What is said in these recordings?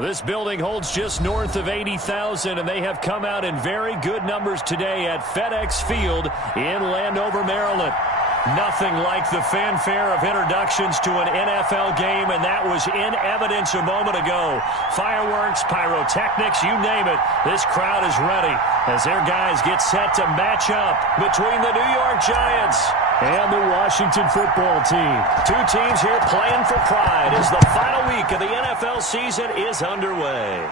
This building holds just north of 80,000, and they have come out in very good numbers today at FedEx Field in Landover, Maryland. Nothing like the fanfare of introductions to an NFL game, and that was in evidence a moment ago. Fireworks, pyrotechnics, you name it. This crowd is ready as their guys get set to match up between the New York Giants and the Washington football team. Two teams here playing for pride as the final week of the NFL season is underway.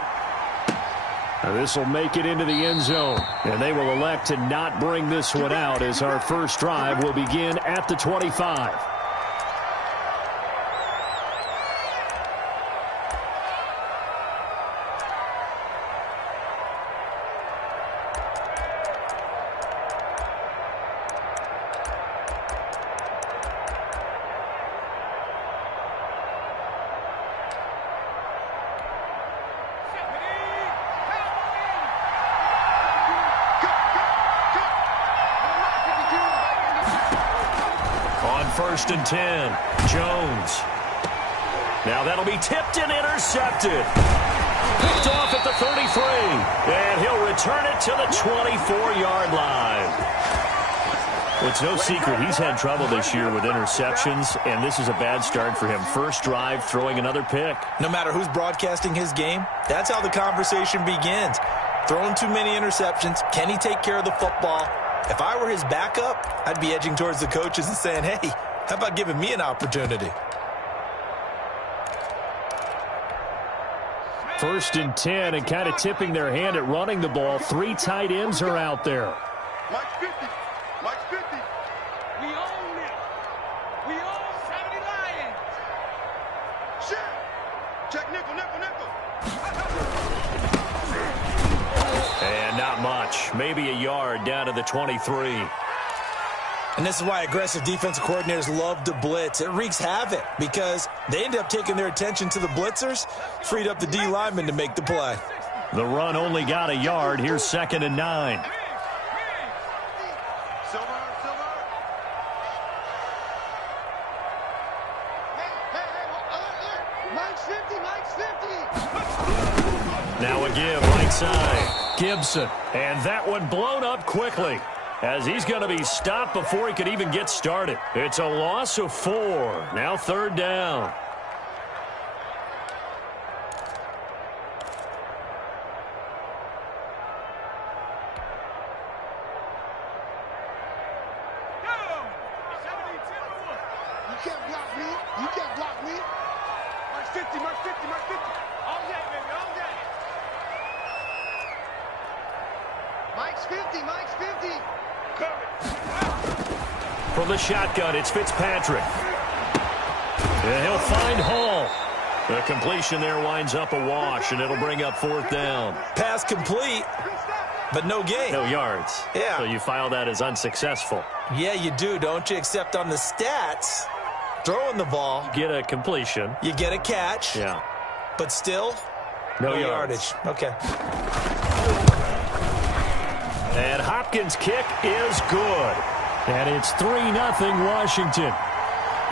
This will make it into the end zone, and they will elect to not bring this one out as our first drive will begin at the 25. First and 10, Jones. Now that'll be tipped and intercepted. Picked off at the 33, and he'll return it to the 24-yard line. Well, it's no secret he's had trouble this year with interceptions, and this is a bad start for him. First drive, throwing another pick. No matter who's broadcasting his game, that's how the conversation begins. Throwing too many interceptions. Can he take care of the football? If I were his backup, I'd be edging towards the coaches and saying, hey, how about giving me an opportunity? First and 10, and kind of tipping their hand at running the ball. Three tight ends are out there. Mike 50. Mike 50. We own it. We own 70 Lions. Shit. Check nickel, nickel, nickel. And not much. Maybe a yard down to the 23. And this is why aggressive defensive coordinators love to blitz. It wreaks havoc because they end up taking their attention to the blitzers, freed up the D lineman to make the play. The run only got a yard. Here's 2nd and 9. Mike's 50, Mike's 50. Now a give, right side. Gibson. And that one blown up quickly, as he's going to be stopped before he could even get started. It's a loss of 4. Now 3rd down. You can't block me. You can't block me. Mike's 50, Mike's 50, Mike's 50. All day, baby, all day. Mike's 50, Mike's 50. From the shotgun, it's Fitzpatrick. And he'll find Hall. The completion there winds up a wash, and it'll bring up 4th down. Pass complete, but no gain. No yards. Yeah. So you file that as unsuccessful. Yeah, you do, don't you? Except on the stats, throwing the ball, Get a completion. you get a catch, Yeah. but still, No yardage. Okay. And Hopkins' kick is good. And it's 3-0 Washington.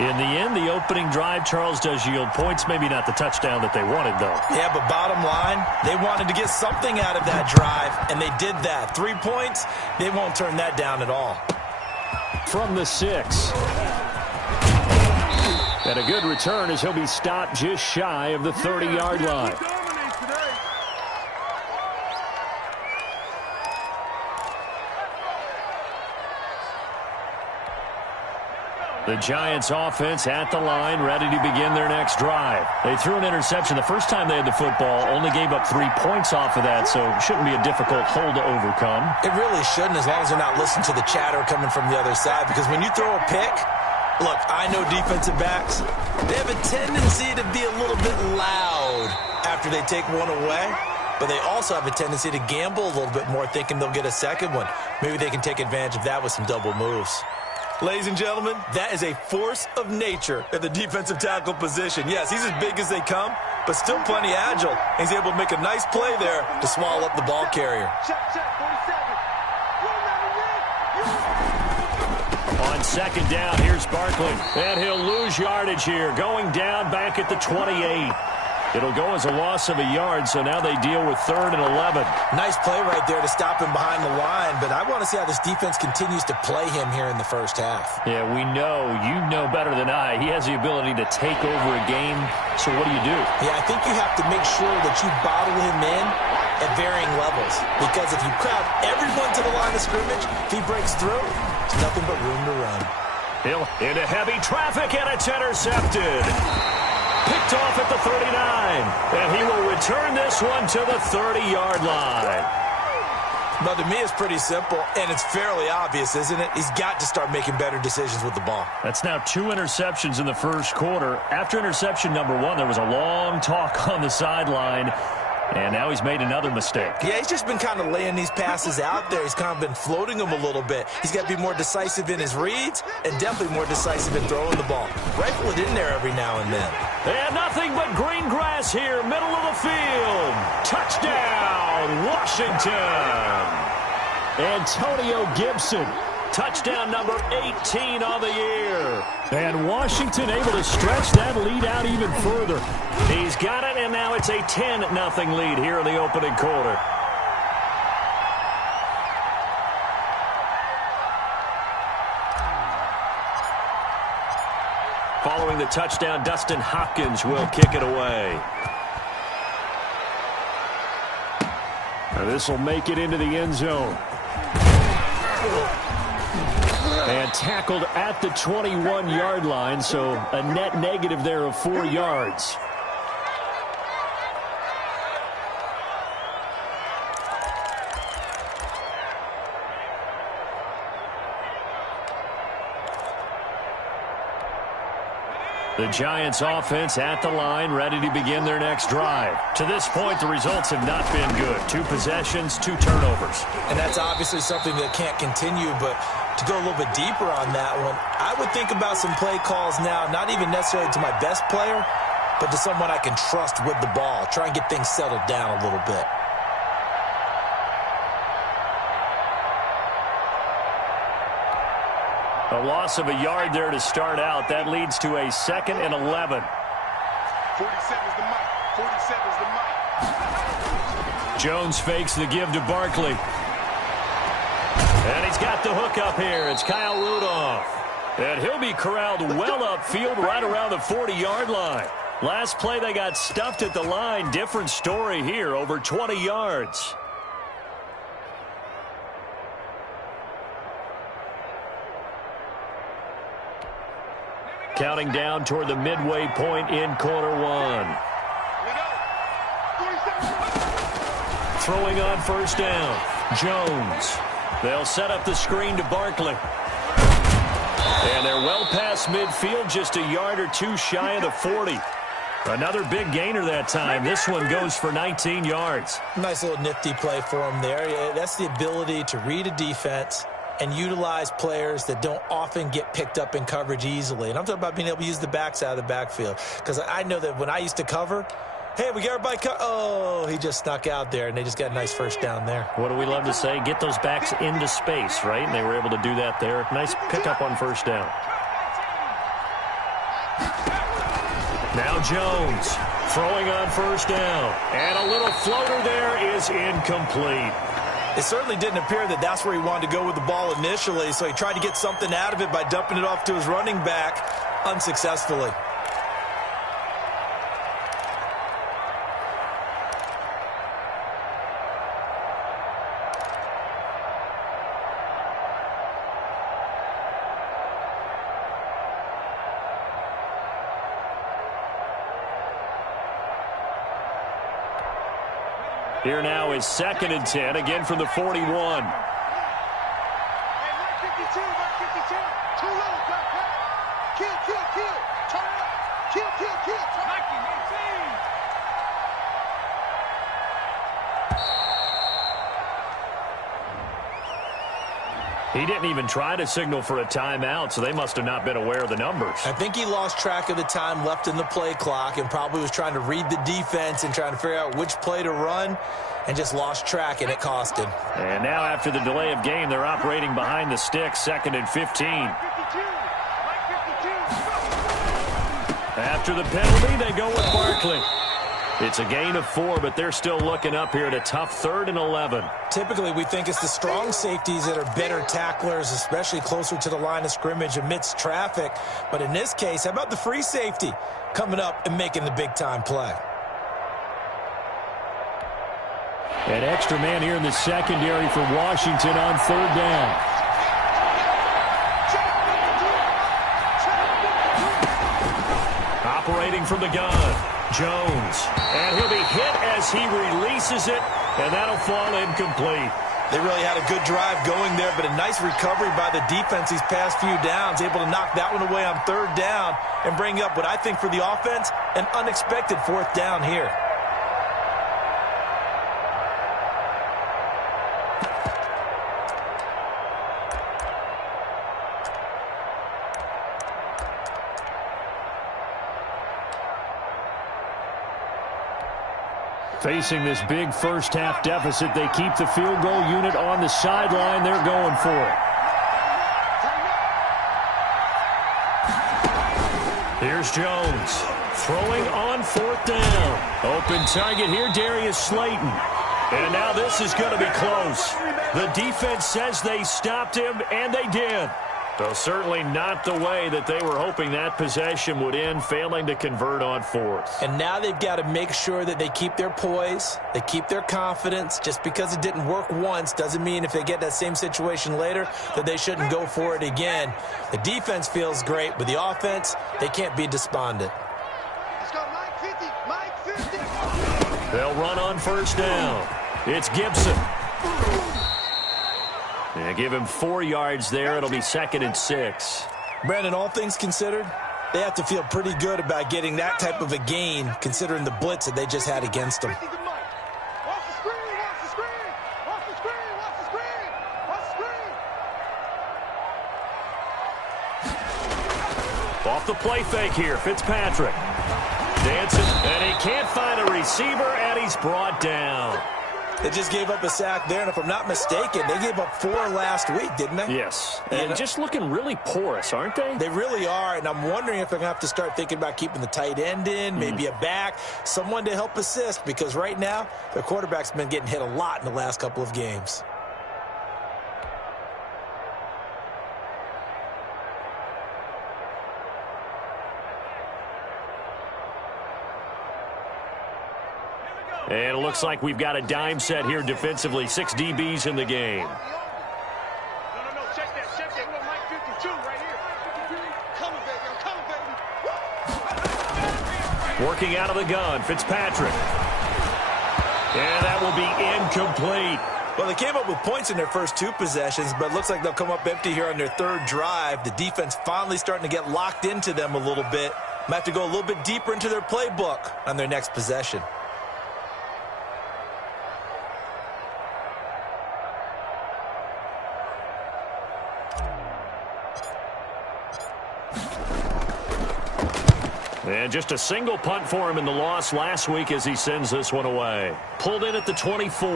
In the end, the opening drive, Charles, does yield points. Maybe not the touchdown that they wanted, though. Yeah, but bottom line, they wanted to get something out of that drive, and they did that. 3 points, they won't turn that down at all. From the 6. And a good return as he'll be stopped just shy of the 30-yard line. The Giants offense at the line, ready to begin their next drive. They threw an interception the first time they had the football, only gave up 3 points off of that, so it shouldn't be a difficult hole to overcome. It really shouldn't, as long as they're not listening to the chatter coming from the other side, because when you throw a pick, look, I know defensive backs, they have a tendency to be a little bit loud after they take one away, but they also have a tendency to gamble a little bit more, thinking they'll get a second one. Maybe they can take advantage of that with some double moves. Ladies and gentlemen, that is a force of nature at the defensive tackle position. Yes, he's as big as they come, but still plenty agile. He's able to make a nice play there to swallow up the ball carrier. Check, 47. On 2nd down, here's Barkley. And he'll lose yardage here, going down back at the 28. It'll go as a loss of a yard, so now they deal with 3rd and 11. Nice play right there to stop him behind the line, but I want to see how this defense continues to play him here in the first half. Yeah, we know. You know better than I. He has the ability to take over a game, so what do you do? Yeah, I think you have to make sure that you bottle him in at varying levels, because if you crowd everyone to the line of scrimmage, if he breaks through, there's nothing but room to run. Hill into heavy traffic, and it's intercepted. Picked off at the 39, and he will return this one to the 30-yard line. But to me, it's pretty simple, and it's fairly obvious, isn't it? He's got to start making better decisions with the ball. That's now 2 interceptions in the first quarter. After interception number 1, there was a long talk on the sideline, and now he's made another mistake. Yeah, he's just been kind of laying these passes out there. He's kind of been floating them a little bit. He's got to be more decisive in his reads and definitely more decisive in throwing the ball. Rifle it in there every now and then. And nothing but green grass here, middle of the field. Touchdown, Washington. Antonio Gibson. Touchdown number 18 on the year. And Washington able to stretch that lead out even further. He's got it, and now it's a 10-0 lead here in the opening quarter. Following the touchdown, Dustin Hopkins will kick it away. Now this will make it into the end zone. And tackled at the 21-yard line, so a net negative there of 4 yards. The Giants offense at the line, ready to begin their next drive. To this point, the results have not been good. 2 possessions, 2 turnovers. And that's obviously something that can't continue, but to go a little bit deeper on that one, I would think about some play calls now, not even necessarily to my best player, but to someone I can trust with the ball. Try and get things settled down a little bit. A loss of a yard there to start out. That leads to a 2nd and 11. 47's the mic. 47's the mic. Jones fakes the give to Barkley. And he's got the hook up here. It's Kyle Rudolph. And he'll be corralled well upfield right around the 40-yard line. Last play, they got stuffed at the line. Different story here, over 20 yards. Counting down toward the midway point in quarter 1. Throwing on first down. Jones. They'll set up the screen to Barkley. And they're well past midfield, just a yard or 2 shy of the 40. Another big gainer that time. This one goes for 19 yards. Nice little nifty play for him there. That's the ability to read a defense and utilize players that don't often get picked up in coverage easily. And I'm talking about being able to use the backs out of the backfield. Because I know that when I used to cover, hey, we got everybody oh, he just snuck out there, and they just got a nice first down there. What do we love to say? Get those backs into space, right? And they were able to do that there. Nice pickup on first down. Now Jones throwing on first down. And a little floater there is incomplete. It certainly didn't appear that that's where he wanted to go with the ball initially, so he tried to get something out of it by dumping it off to his running back unsuccessfully. Here now is 2nd and 10, again from the 41. Hey, Mark 52, Mark 52. Too low, drop back. Kill, kill, kill. Turn up. Kill, kill, kill. Turn up. 18. He didn't even try to signal for a timeout, so they must have not been aware of the numbers. I think he lost track of the time left in the play clock and probably was trying to read the defense and trying to figure out which play to run and just lost track, and it cost him. And now after the delay of game, they're operating behind the sticks, 2nd and 15. After the penalty, they go with Barkley. It's a gain of 4, but they're still looking up here at a tough 3rd and 11. Typically, we think it's the strong safeties that are better tacklers, especially closer to the line of scrimmage amidst traffic. But in this case, how about the free safety coming up and making the big-time play? An extra man here in the secondary for Washington on 3rd down. Operating from the gun, Jones. And he'll be hit as he releases it, and that'll fall incomplete. They really had a good drive going there, but a nice recovery by the defense these past few downs, able to knock that one away on 3rd down and bring up what I think for the offense, an unexpected 4th down here. Facing this big first-half deficit, they keep the field goal unit on the sideline. They're going for it. Here's Jones. Throwing on 4th down. Open target here, Darius Slayton. And now this is going to be close. The defense says they stopped him, and they did. Though certainly not the way that they were hoping that possession would end, failing to convert on 4th. And now they've got to make sure that they keep their poise, they keep their confidence. Just because it didn't work once doesn't mean if they get that same situation later that they shouldn't go for it again. The defense feels great, but the offense, they can't be despondent. Let's go, Mike 50, Mike 50. They'll run on 1st down. It's Gibson. Yeah, give him 4 yards there. It'll be 2nd and 6. Brandon, all things considered, they have to feel pretty good about getting that type of a gain, considering the blitz that they just had against them. Watch the screen, watch the screen, watch the screen, watch the screen, watch the screen, watch the screen. Off the play fake here, Fitzpatrick. Dancing, and he can't find a receiver, and he's brought down. They just gave up a sack there, and if I'm not mistaken, they gave up 4 last week, didn't they? Yes, and just looking really porous, aren't they? They really are, and I'm wondering if they're going to have to start thinking about keeping the tight end in, maybe a back, someone to help assist, because right now, their quarterback's been getting hit a lot in the last couple of games. And it looks like we've got a dime set here defensively. 6 DBs in the game. No, check that. We want Mike 52 right here. Come on, baby. Working out of the gun, Fitzpatrick. And that will be incomplete. Well, they came up with points in their first 2 possessions, but it looks like they'll come up empty here on their 3rd drive. The defense finally starting to get locked into them a little bit. Might have to go a little bit deeper into their playbook on their next possession. And just a single punt for him in the loss last week as he sends this one away. Pulled in at the 24.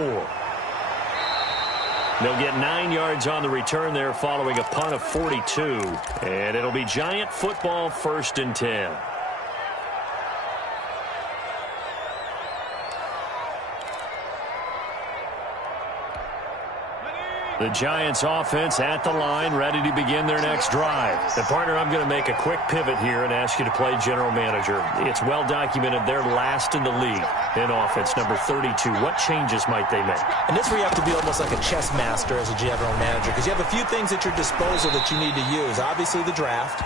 They'll get 9 yards on the return there following a punt of 42. And it'll be Giant football, 1st and 10. The Giants offense at the line, ready to begin their next drive. And partner, I'm going to make a quick pivot here and ask you to play general manager. It's well documented they're last in the league in offense, number 32. What changes might they make? And this where you have to be almost like a chess master as a general manager, because you have a few things at your disposal that you need to use. Obviously the draft,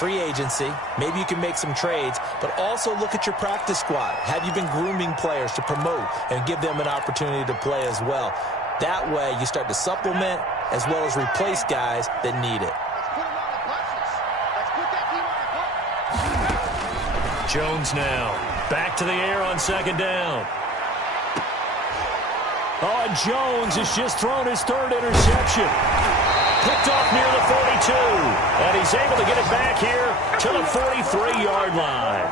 free agency, maybe you can make some trades, but also look at your practice squad. Have you been grooming players to promote and give them an opportunity to play as well? That way, you start to supplement as well as replace guys that need it. Jones now. Back to the air on 2nd down. Oh, and Jones has just thrown his 3rd interception. Picked off near the 42. And he's able to get it back here to the 43-yard line.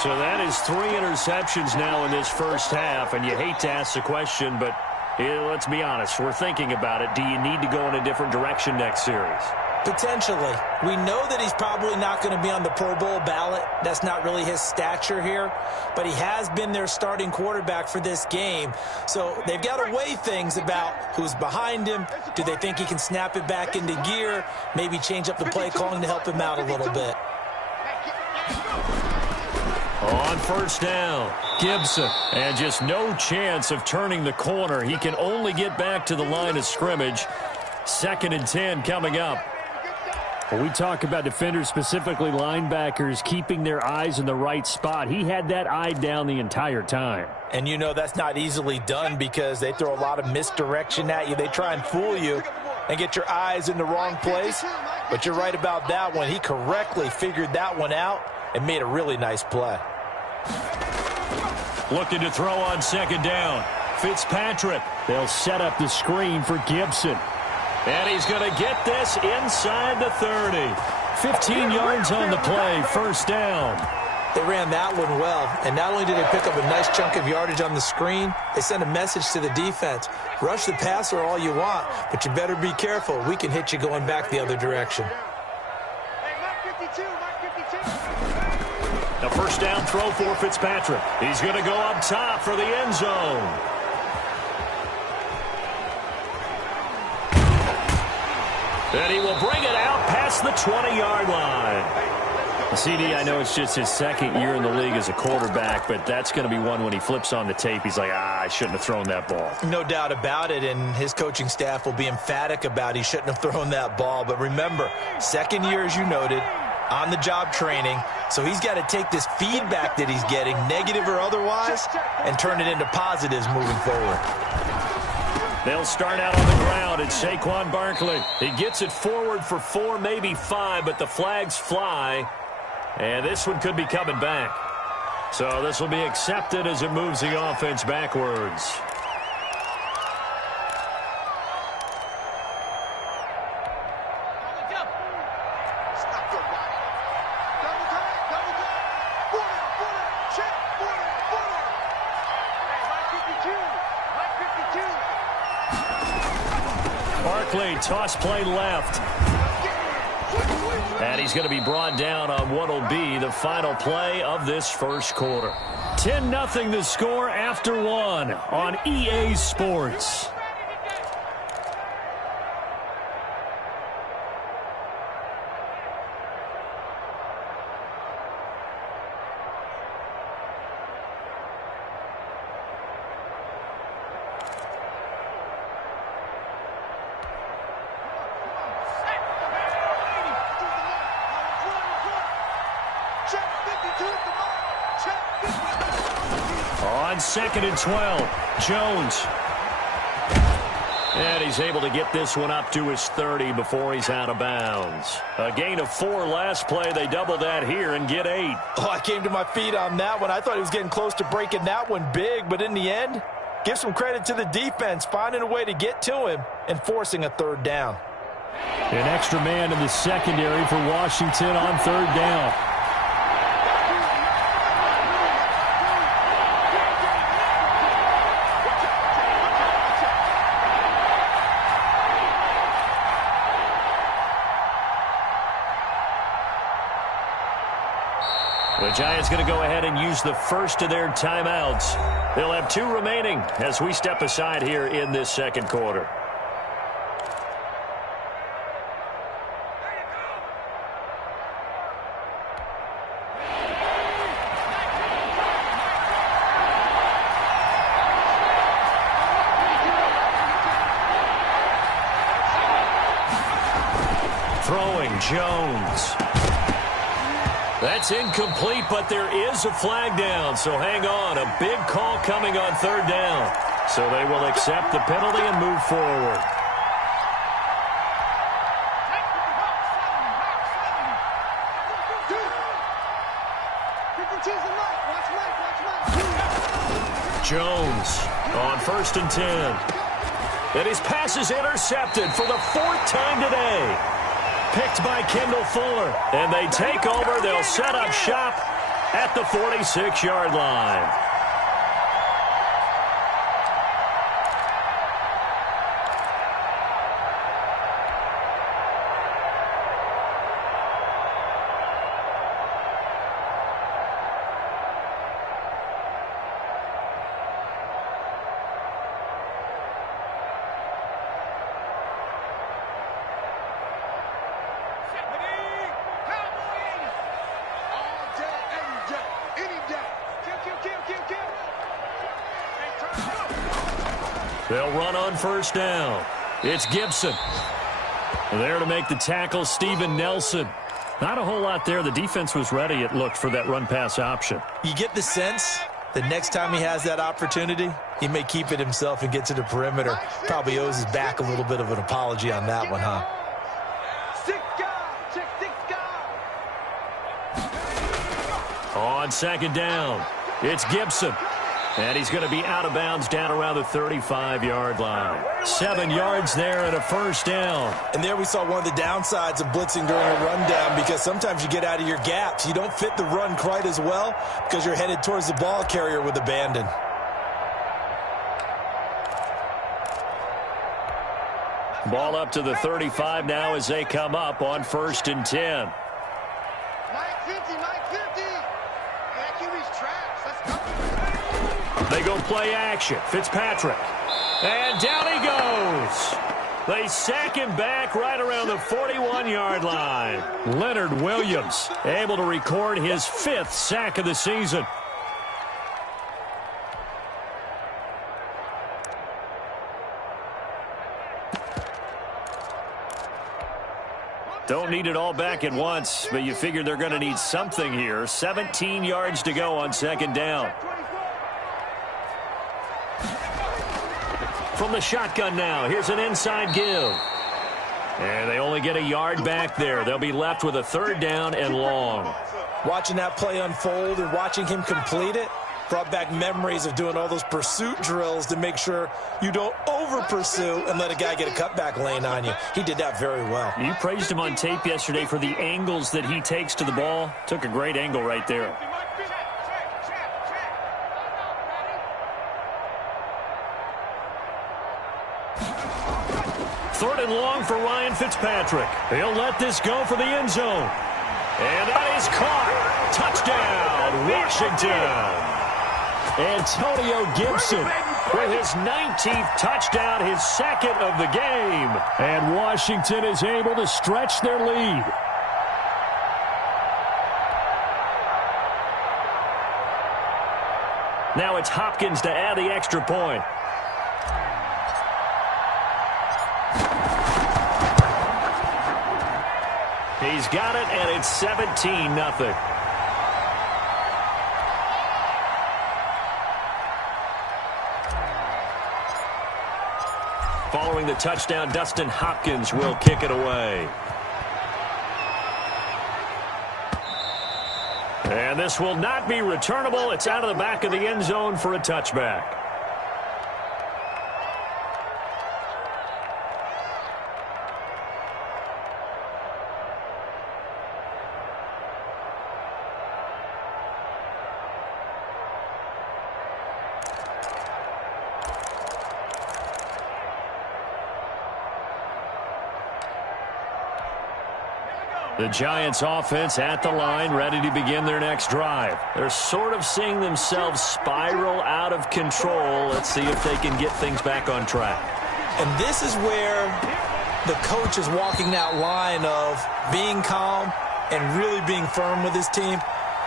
So that is 3 interceptions now in this first half. And you hate to ask the question, but let's be honest, we're thinking about it. Do you need to go in a different direction next series? Potentially. We know that he's probably not going to be on the Pro Bowl ballot. That's not really his stature here. But he has been their starting quarterback for this game. So they've got to weigh things about who's behind him. Do they think he can snap it back into gear? Maybe change up the play calling to help him out a little bit. On first down, Gibson. And just no chance of turning the corner. He can only get back to the line of scrimmage. 2nd and 10 coming up. When we talk about defenders, specifically linebackers, keeping their eyes in the right spot, he had that eye down the entire time. And you know that's not easily done because they throw a lot of misdirection at you. They try and fool you and get your eyes in the wrong place. But you're right about that one. He correctly figured that one out and made a really nice play. Looking to throw on 2nd down. Fitzpatrick. They'll set up the screen for Gibson. And he's going to get this inside the 30. 15 yards on the play, 1st down. They ran that one well, and not only did they pick up a nice chunk of yardage on the screen, they sent a message to the defense. Rush the passer all you want, but you better be careful. We can hit you going back the other direction. The 1st down throw for Fitzpatrick. He's going to go up top for the end zone. And he will bring it out past the 20-yard line. CD, I know it's just his 2nd year in the league as a quarterback, but that's going to be one when he flips on the tape. He's like, I shouldn't have thrown that ball. No doubt about it, and his coaching staff will be emphatic about he shouldn't have thrown that ball. But remember, 2nd year, as you noted, on-the-job training, so he's got to take this feedback that he's getting, negative or otherwise, and turn it into positives moving forward. They'll start out on the ground. It's Saquon Barkley. He gets it forward for 4, maybe 5, but the flags fly. And this one could be coming back. So this will be accepted as it moves the offense backwards. Toss play left. And he's going to be brought down on what will be the final play of this 1st quarter. 10-0 the score after 1 on EA Sports. On 2nd and 12, Jones. And he's able to get this one up to his 30 before he's out of bounds. A gain of 4 last play. They double that here and get 8. Oh, I came to my feet on that one. I thought he was getting close to breaking that one big, but in the end, give some credit to the defense, finding a way to get to him and forcing a 3rd down. An extra man in the secondary for Washington on 3rd down. The Giants going to go ahead and use the first of their timeouts. They'll have 2 remaining as we step aside here in this 2nd quarter. Throwing Jones. That's incomplete, but there is a flag down, so hang on. A big call coming on 3rd down. So they will accept the penalty and move forward. Jones on 1st and 10. And his pass is intercepted for the 4th time today. Picked by Kendall Fuller. And they take over. They'll set up shop at the 46-yard line. They'll run on first down. It's Gibson. There to make the tackle, Steven Nelson. Not a whole lot there. The defense was ready, it looked, for that run-pass option. You get the sense the next time he has that opportunity, he may keep it himself and get to the perimeter. Probably owes his back a little bit of an apology on that one, huh? On second down, it's Gibson. And he's going to be out of bounds down around the 35-yard line. 7 yards there and a first down. And there we saw one of the downsides of blitzing during a rundown, because sometimes you get out of your gaps. You don't fit the run quite as well because you're headed towards the ball carrier with abandon. Ball up to the 35 now as they come up on 1st and 10. They go play action. Fitzpatrick. And down he goes. They sack him back right around the 41-yard line. Leonard Williams able to record his 5th sack of the season. Don't need it all back at once, but you figure they're going to need something here. 17 yards to go on second down. From the shotgun now, here's an inside give. And they only get a yard back there. They'll be left with a 3rd down and long. Watching that play unfold and watching him complete it brought back memories of doing all those pursuit drills to make sure you don't over-pursue and let a guy get a cutback lane on you. He did that very well. You praised him on tape yesterday for the angles that he takes to the ball. Took a great angle right there. 3rd and long for Ryan Fitzpatrick. He'll let this go for the end zone. And that is caught. Touchdown, Washington. Antonio Gibson with his 19th touchdown, his 2nd of the game. And Washington is able to stretch their lead. Now it's Hopkins to add the extra point. He's got it, and it's 17-0. Following the touchdown, Dustin Hopkins will kick it away. And this will not be returnable. It's out of the back of the end zone for a touchback. The Giants offense at the line, ready to begin their next drive. They're sort of seeing themselves spiral out of control. Let's see if they can get things back on track. And this is where the coach is walking that line of being calm and really being firm with his team.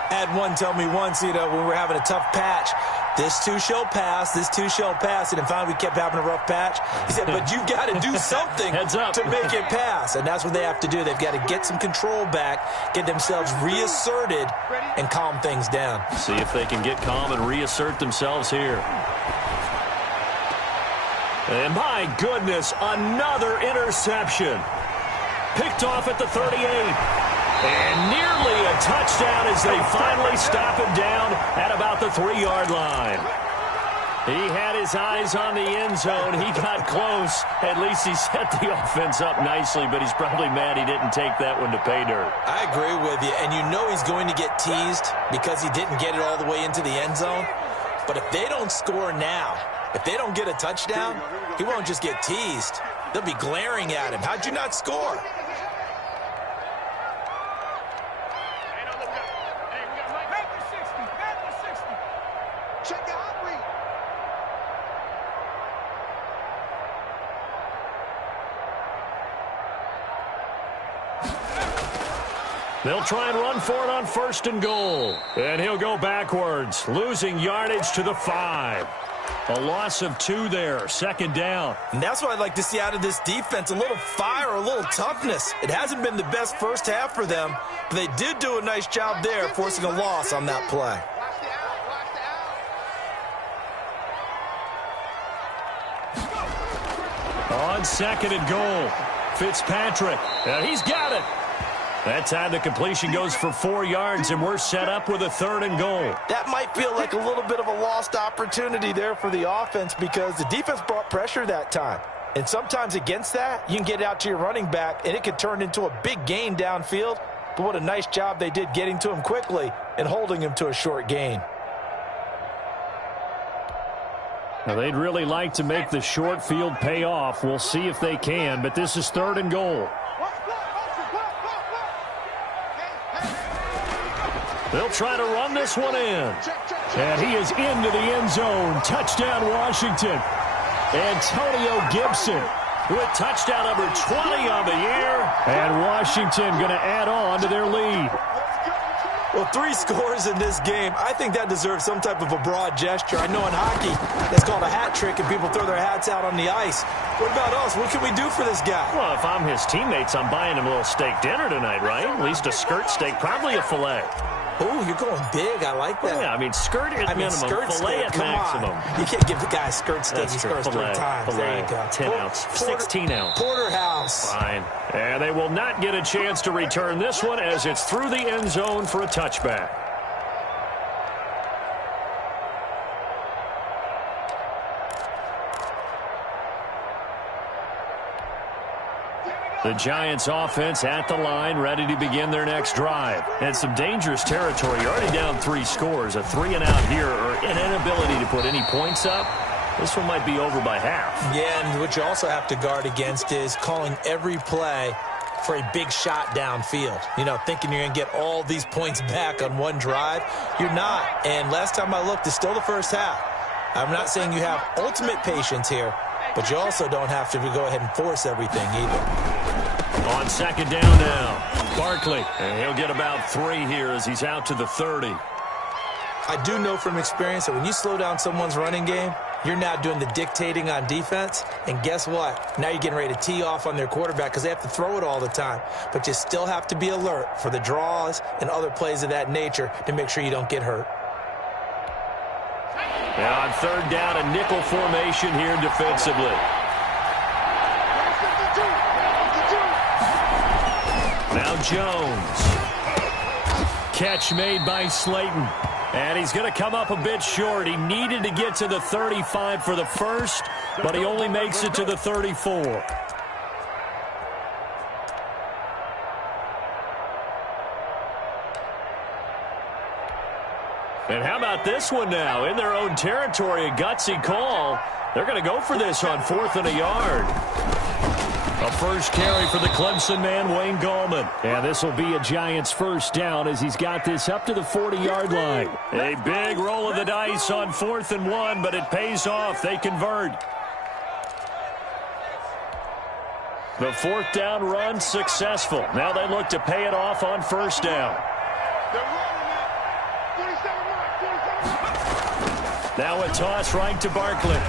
I had one tell me once, when we're having a tough patch, this too shall pass, this too shall pass. And finally we kept having a rough patch. He said, but you've got to do something to make it pass. And that's what they have to do. They've got to get some control back, get themselves reasserted, and calm things down. See if they can get calm and reassert themselves here. And my goodness, another interception. Picked off at the 38. And nearly a touchdown as they finally stop him down at about the 3-yard line. He had his eyes on the end zone. He got close. At least he set the offense up nicely, but he's probably mad he didn't take that one to pay dirt. I agree with you, and you know he's going to get teased because he didn't get it all the way into the end zone. But if they don't score now, if they don't get a touchdown, he won't just get teased. They'll be glaring at him. How'd you not score? They'll try and run for it on 1st and goal. And he'll go backwards, losing yardage to the 5. A loss of 2 there, second down. And that's what I'd like to see out of this defense, a little fire, a little toughness. It hasn't been the best first half for them, but they did do a nice job there, forcing a loss on that play. On second and goal, Fitzpatrick, and he's got it. That time the completion goes for 4 yards, and we're set up with a 3rd and goal. That might feel like a little bit of a lost opportunity there for the offense because the defense brought pressure that time. And sometimes against that, you can get it out to your running back, and it could turn into a big gain downfield. But what a nice job they did getting to him quickly and holding him to a short gain. Now, they'd really like to make the short field pay off. We'll see if they can, but this is 3rd and goal. They'll try to run this one in. And he is into the end zone. Touchdown, Washington. Antonio Gibson with touchdown number 20 on the year. And Washington going to add on to their lead. Well, 3 scores in this game. I think that deserves some type of a broad gesture. I know in hockey, that's called a hat trick, and people throw their hats out on the ice. What about us? What can we do for this guy? Well, if I'm his teammates, I'm buying him a little steak dinner tonight, right? At least a skirt steak, probably a filet. Oh, you're going big. I like that. Yeah, I mean, skirt at minimum, skirt filet steak. at Come maximum. on. You can't give the guy a skirt steak. That's He true. scores 3 times. There you go. 10 ounce, 16 ounce. Porterhouse. Fine. And they will not get a chance to return this one as it's through the end zone for a touchback. The Giants offense at the line, ready to begin their next drive. And some dangerous territory. You're already down 3 scores. A 3 and out here, or an inability to put any points up. This one might be over by half. Yeah, and what you also have to guard against is calling every play for a big shot downfield. You know, thinking you're going to get all these points back on one drive. You're not. And last time I looked, it's still the first half. I'm not saying you have ultimate patience here, but you also don't have to go ahead and force everything either. On second down now, Barkley. And he'll get about 3 here as he's out to the 30. I do know from experience that when you slow down someone's running game, you're now doing the dictating on defense. And guess what? Now you're getting ready to tee off on their quarterback because they have to throw it all the time. But you still have to be alert for the draws and other plays of that nature to make sure you don't get hurt. Now on 3rd down, a nickel formation here defensively. Now Jones. Catch made by Slayton. And he's going to come up a bit short. He needed to get to the 35 for the first, but he only makes it to the 34. And how about this one now? In their own territory, a gutsy call. They're going to go for this on 4th and a yard. A first carry for the Clemson man, Wayne Gallman. And this will be a Giants first down as he's got this up to the 40-yard line. A big roll of the dice on 4th and 1, but it pays off. They convert. The 4th down run successful. Now they look to pay it off on 1st down. Now a toss right to Barkley.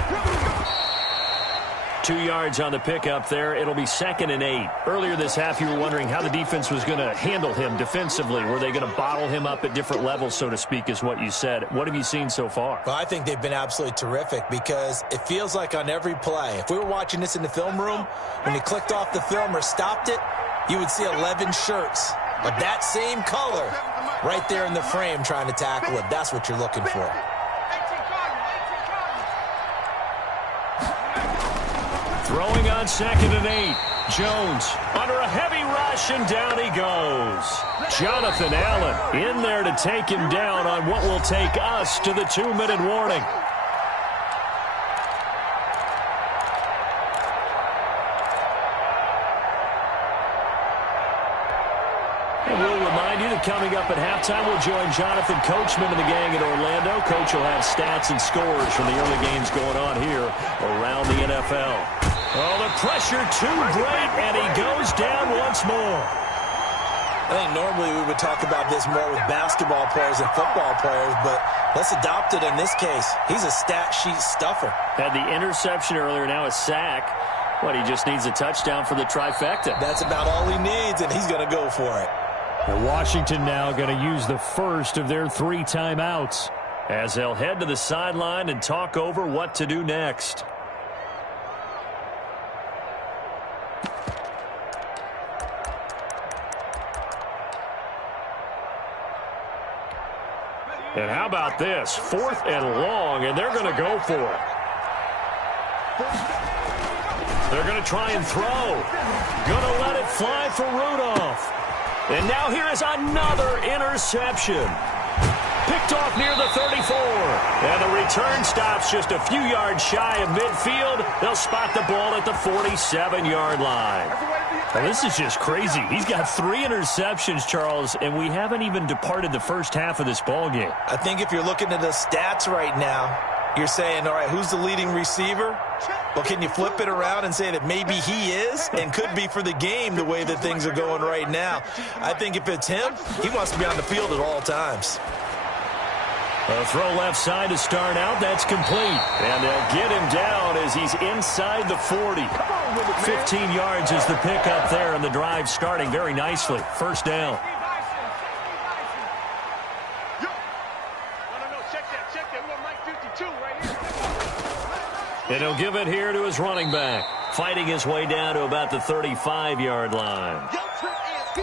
2 yards on the pickup there. It'll be 2nd and 8. Earlier this half, you were wondering how the defense was going to handle him defensively. Were they going to bottle him up at different levels, so to speak, is what you said. What have you seen so far? Well, I think they've been absolutely terrific because it feels like on every play, if we were watching this in the film room, when you clicked off the film or stopped it, you would see 11 shirts of that same color right there in the frame trying to tackle it. That's what you're looking for. Throwing on 2nd and 8. Jones under a heavy rush, and down he goes. Jonathan Allen in there to take him down on what will take us to the 2-minute warning. And we'll remind you that coming up at halftime, we'll join Jonathan Coachman and the gang in Orlando. Coach will have stats and scores from the early games going on here around the NFL. Oh, the pressure too great, and he goes down once more. I think normally we would talk about this more with basketball players and football players, but let's adopt it in this case. He's a stat sheet stuffer. Had the interception earlier, now a sack. But he just needs a touchdown for the trifecta. That's about all he needs, and he's going to go for it. And Washington now going to use the first of their 3 timeouts as they'll head to the sideline and talk over what to do next. And how about this? 4th and long, and they're going to go for it. They're going to try and throw. Going to let it fly for Rudolph. And now here is another interception. Picked off near the 34. And the return stops just a few yards shy of midfield. They'll spot the ball at the 47-yard line. Well, this is just crazy. He's got 3 interceptions, Charles, and we haven't even departed the first half of this ball game. I think if you're looking at the stats right now, you're saying, all right, who's the leading receiver? Well, can you flip it around and say that maybe he is and could be for the game the way that things are going right now? I think if it's him, he wants to be on the field at all times. A throw left side to start out. That's complete. And they'll get him down as he's inside the 40. 15 yards is the pickup there, and the drive starting very nicely. First down. And he'll give it here to his running back. Fighting his way down to about the 35-yard line.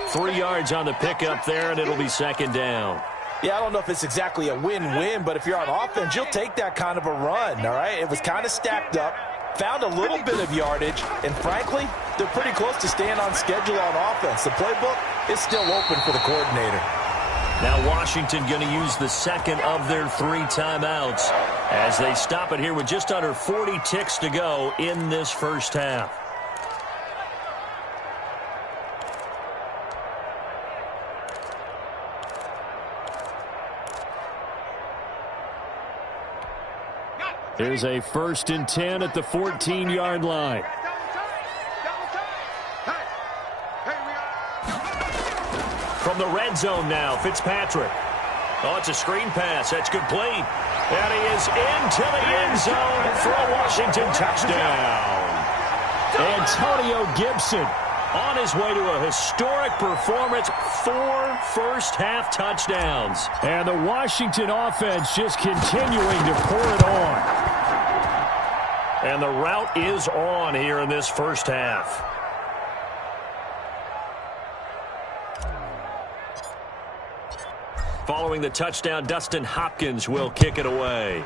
3 yards on the pickup there, and it'll be second down. Yeah, I don't know if it's exactly a win-win, but if you're on offense, you'll take that kind of a run, all right? It was kind of stacked up, found a little bit of yardage, and frankly, they're pretty close to staying on schedule on offense. The playbook is still open for the coordinator. Now Washington going to use the second of their 3 timeouts as they stop it here with just under 40 ticks to go in this first half. Here's a 1st and 10 at the 14-yard line. From the red zone now, Fitzpatrick. Oh, it's a screen pass. That's complete. And he is into the end zone for a Washington touchdown. Antonio Gibson on his way to a historic performance. 4 first-half touchdowns. And the Washington offense just continuing to pour it on. And the route is on here in this first half. Following the touchdown, Dustin Hopkins will kick it away.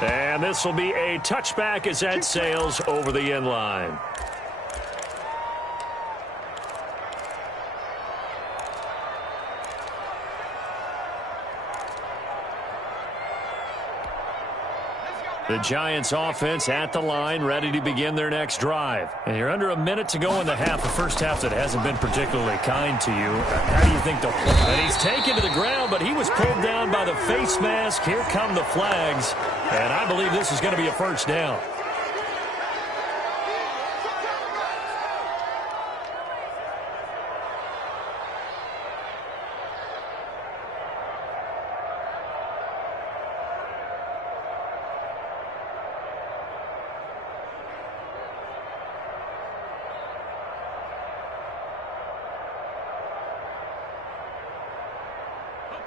And this will be a touchback as that sails over the end line. The Giants offense at the line, ready to begin their next drive. And you're under a minute to go in the half, the first half that hasn't been particularly kind to you. How do you think they'll play? And he's taken to the ground, but he was pulled down by the face mask. Here come the flags. And I believe this is going to be a first down.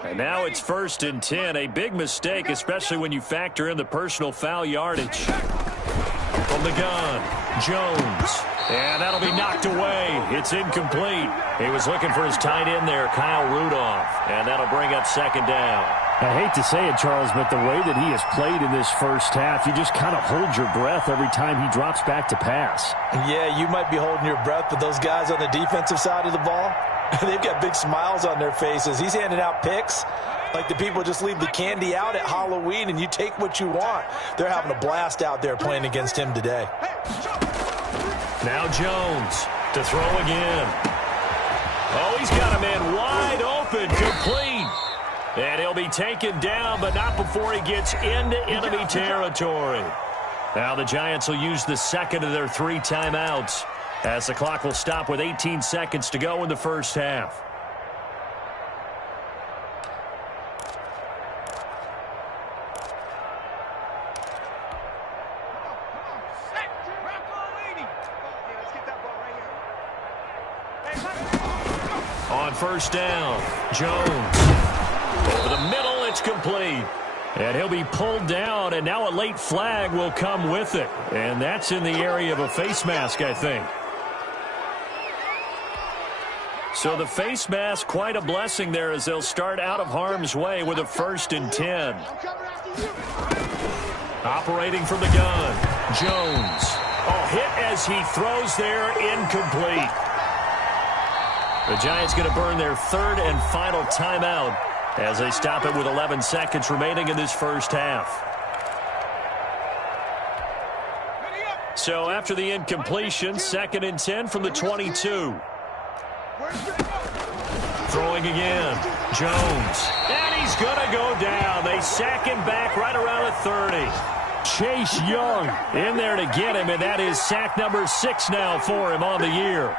And now it's 1st and 10. A big mistake, especially when you factor in the personal foul yardage. From the gun, Jones. And that'll be knocked away. It's incomplete. He was looking for his tight end there, Kyle Rudolph. And that'll bring up second down. I hate to say it, Charles, but the way that he has played in this first half, you just kind of hold your breath every time he drops back to pass. Yeah, you might be holding your breath, but those guys on the defensive side of the ball, they've got big smiles on their faces. He's handing out picks like the people just leave the candy out at Halloween and you take what you want. They're having a blast out there playing against him today. Now Jones to throw again. Oh, he's got a man wide open, complete. And he'll be taken down, but not before he gets into enemy territory. Now the Giants will use the second of their 3 timeouts as the clock will stop with 18 seconds to go in the first half. On first down, Jones. Over the middle, it's complete. And he'll be pulled down, and now a late flag will come with it. And that's in the area of a face mask, I think. So the face mask, quite a blessing there as they'll start out of harm's way with a 1st and 10. Operating from the gun, Jones. Oh, hit as he throws there, incomplete. The Giants going to burn their 3rd and final timeout as they stop it with 11 seconds remaining in this first half. So after the incompletion, 2nd and 10 from the 22. Throwing again, Jones. And he's going to go down. They sack him back right around the 30. Chase Young in there to get him, and that is sack number 6 now for him on the year.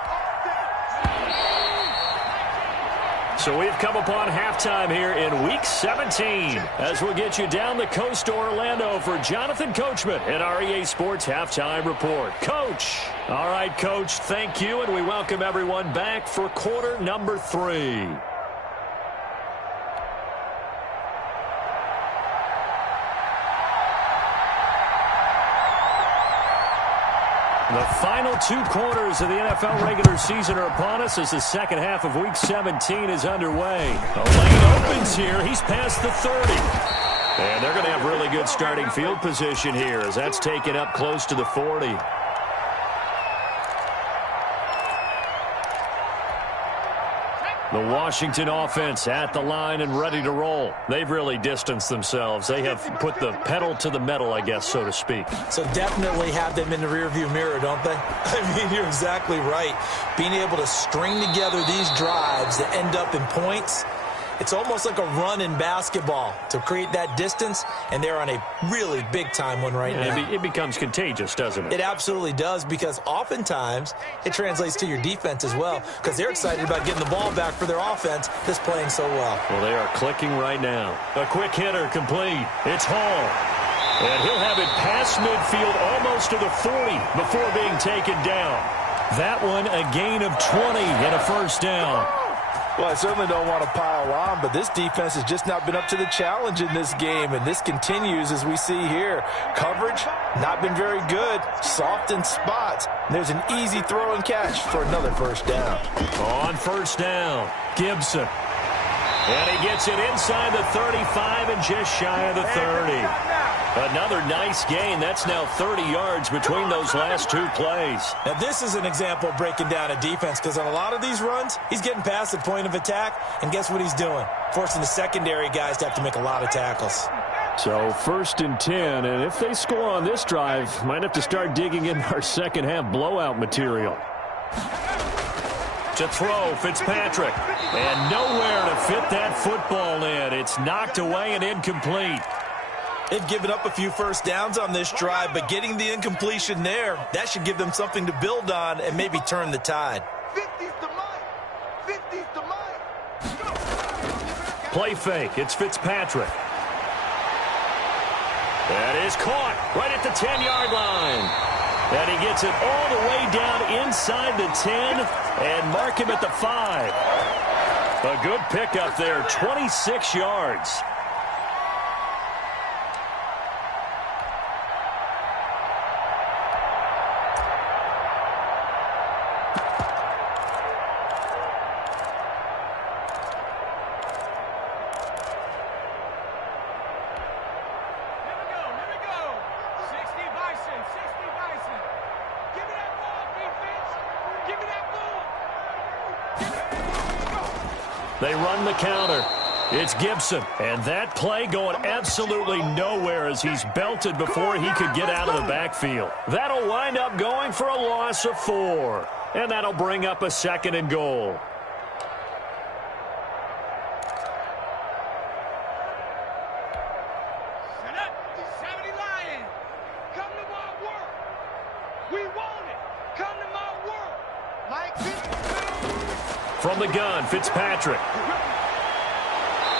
So we've come upon halftime here in Week 17 as we'll get you down the coast to Orlando for Jonathan Coachman at our EA Sports Halftime Report. Coach. All right, Coach, thank you, and we welcome everyone back for quarter number 3. The final 2 quarters of the NFL regular season are upon us as the second half of Week 17 is underway. The lane opens here. He's past the 30. And they're going to have really good starting field position here as that's taken up close to the 40. The Washington offense at the line and ready to roll. They've really distanced themselves. They have put the pedal to the metal, I guess, so to speak. So definitely have them in the rearview mirror, don't they? I mean, you're exactly right. Being able to string together these drives that end up in points, it's almost like a run in basketball to create that distance, and they're on a really big-time one right now. It becomes contagious, doesn't it? It absolutely does, because oftentimes it translates to your defense as well, because they're excited about getting the ball back for their offense that's playing so well. Well, they are clicking right now. A quick hitter complete. It's Hall. And he'll have it past midfield almost to the 40 before being taken down. That one a gain of 20 and a first down. Well, I certainly don't want to pile on, but this defense has just not been up to the challenge in this game, and this continues as we see here. Coverage, not been very good, soft in spots. There's an easy throw and catch for another first down. On first down, Gibson. And he gets it inside the 35 and just shy of the 30. Another nice gain. That's now 30 yards between those last 2 plays. Now, this is an example of breaking down a defense, because on a lot of these runs, he's getting past the point of attack, and guess what he's doing? Forcing the secondary guys to have to make a lot of tackles. So 1st and 10, and if they score on this drive, might have to start digging in our second half blowout material. To throw, Fitzpatrick. And nowhere to fit that football in. It's knocked away and incomplete. They've given up a few first downs on this drive, but getting the incompletion there, that should give them something to build on and maybe turn the tide. 50's the mic. 50's the mic. Play fake. It's Fitzpatrick. That is caught right at the 10-yard line. And he gets it all the way down inside the 10 and mark him at the 5. A good pickup there, 26 yards. They run the counter. It's Gibson. And that play going absolutely nowhere as he's belted before he could get out of the backfield. That'll wind up going for a loss of 4. And that'll bring up a 2nd and goal. Set up. 70 Lions. Come to my work. We want it. Come to my work. From the gun, Fitzpatrick.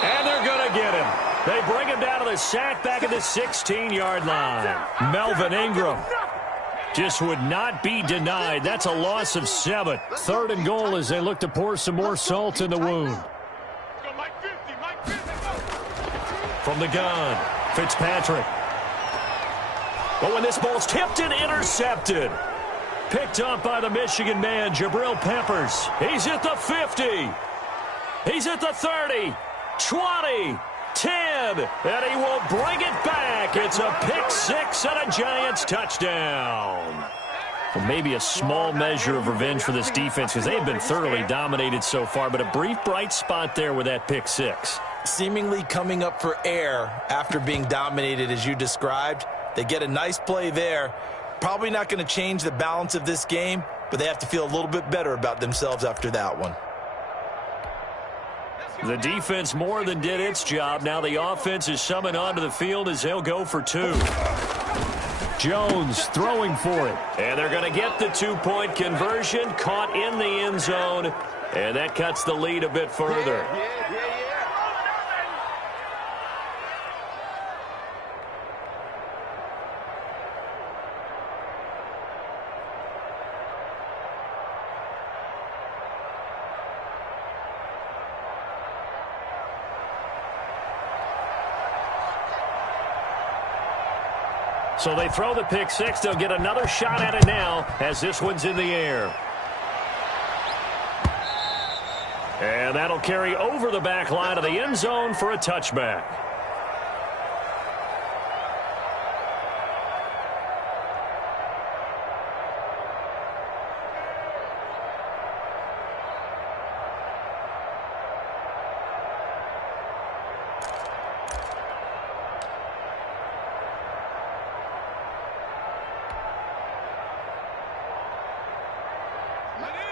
And they're going to get him. They bring him down to the sack back at the 16-yard line. Melvin Ingram just would not be denied. That's a loss of 7. 3rd and goal as they look to pour some more salt in the wound. From the gun, Fitzpatrick. Oh, and this ball's tipped and intercepted. Picked up by the Michigan man, Jabril Peppers. He's at the 50. He's at the 30, 20, 10, and he will bring it back. It's a pick 6 and a Giants touchdown. Well, maybe a small measure of revenge for this defense because they've been thoroughly dominated so far, but a brief bright spot there with that pick 6. Seemingly coming up for air after being dominated as you described. They get a nice play there. Probably not going to change the balance of this game, but they have to feel a little bit better about themselves after that one. The defense more than did its job. Now the offense is summoned onto the field as they'll go for 2. Jones throwing for it. And they're going to get the 2-point conversion. Caught in the end zone. And that cuts the lead a bit further. So they throw the pick 6. They'll get another shot at it now as this one's in the air. And that'll carry over the back line of the end zone for a touchback.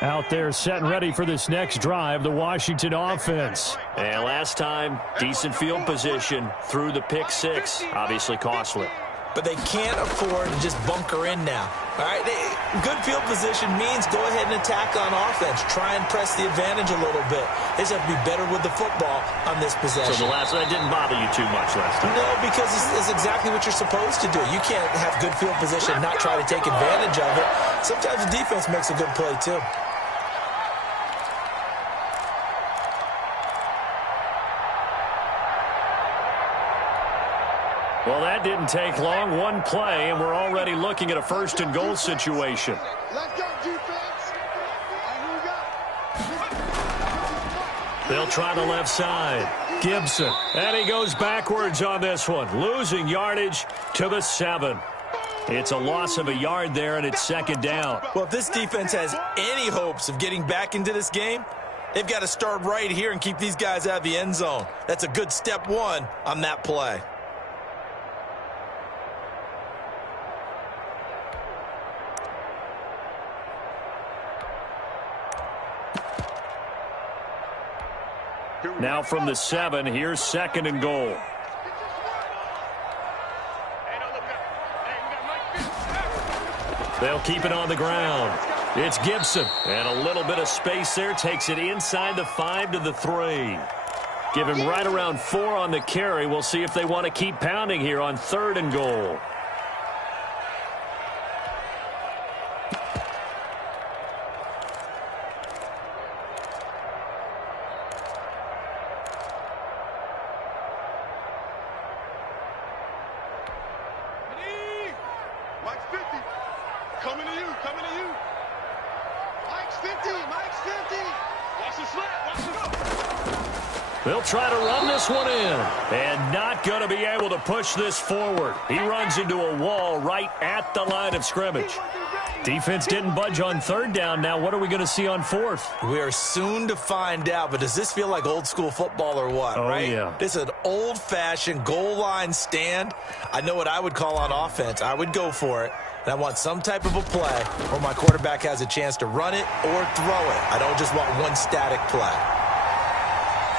Out there set and ready for this next drive, the Washington offense. And last time, decent field position through the pick 6. Obviously costly. But they can't afford to just bunker in now. All right, good field position means go ahead and attack on offense. Try and press the advantage a little bit. They just have to be better with the football on this possession. So the last one didn't bother you too much last time? No, because it's exactly what you're supposed to do. You can't have good field position and not try to take advantage of it. Sometimes the defense makes a good play, too. Well, that didn't take long. One play, and we're already looking at a 1st and goal situation. Let's go, defense. They'll try the left side. Gibson. And he goes backwards on this one. Losing yardage to the 7. It's a loss of a yard there, and it's 2nd down. Well, if this defense has any hopes of getting back into this game, they've got to start right here and keep these guys out of the end zone. That's a good step 1 on that play. Now from the 7, here's 2nd and goal. They'll keep it on the ground. It's Gibson. And a little bit of space there. Takes it inside the 5 to the 3. Give him right around 4 on the carry. We'll see if they want to keep pounding here on 3rd and goal. Mike's 50. Coming to you. Coming to you. Mike's 50. Mike's 50. Watch the slap. Watch the go. They'll try to run this one in. And not going to be able to push this forward. He runs into a wall right at the line of scrimmage. Defense didn't budge on 3rd down. Now what are we going to see on 4th? We are soon to find out, but does this feel like old school football or what, right? Yeah. This is an old-fashioned goal line stand. I know what I would call on offense. I would go for it, and I want some type of a play where my quarterback has a chance to run it or throw it. I don't just want one static play.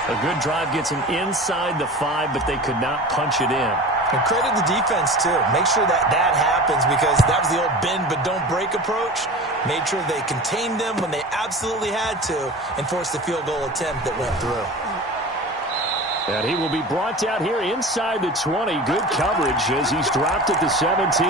A good drive gets him inside the 5, but they could not punch it in. And credit the defense, too. Make sure that happens because that was the old bend but don't break approach. Made sure they contained them when they absolutely had to and forced the field goal attempt that went through. And he will be brought down here inside the 20. Good coverage as he's dropped at the 17.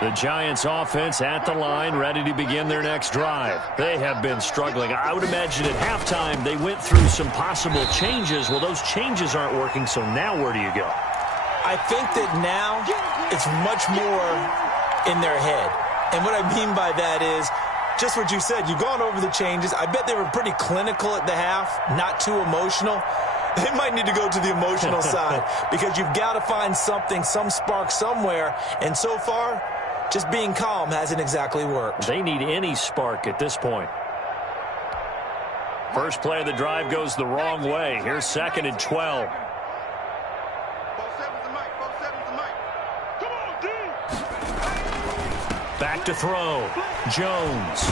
The Giants offense at the line, ready to begin their next drive. They have been struggling. I would imagine at halftime they went through some possible changes. Well, those changes aren't working, so now where do you go? I think that now it's much more in their head. And what I mean by that is just what you said. You've gone over the changes. I bet they were pretty clinical at the half, not too emotional. They might need to go to the emotional side because you've got to find something, some spark somewhere. And so far, just being calm hasn't exactly worked. They need any spark at this point. First play of the drive goes the wrong way. Here's 2nd and 12. Back to throw. Jones.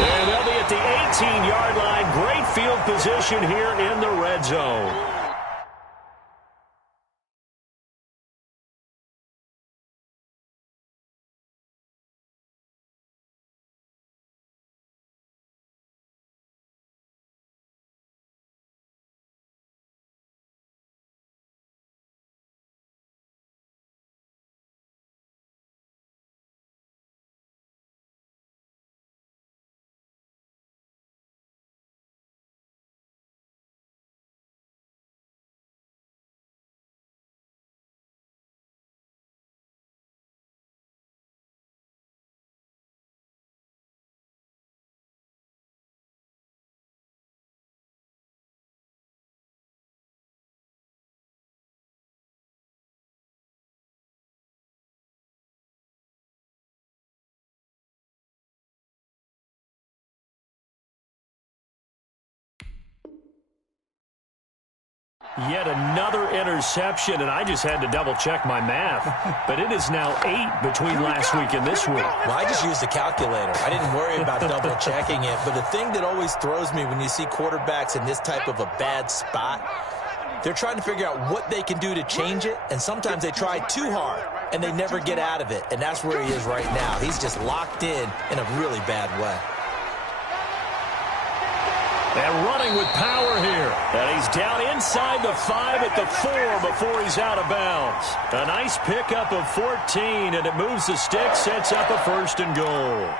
And they'll be at the 18-yard line. Great field position here in the red zone. Yet another interception, and I just had to double-check my math. But it is now 8 between last week and this week. Well, I just used a calculator. I didn't worry about double-checking it. But the thing that always throws me when you see quarterbacks in this type of a bad spot, they're trying to figure out what they can do to change it, and sometimes they try too hard, and they never get out of it. And that's where he is right now. He's just locked in a really bad way. And running with power here. And he's down inside the 5 at the 4 before he's out of bounds. A nice pickup of 14, and it moves the stick, sets up a 1st and goal.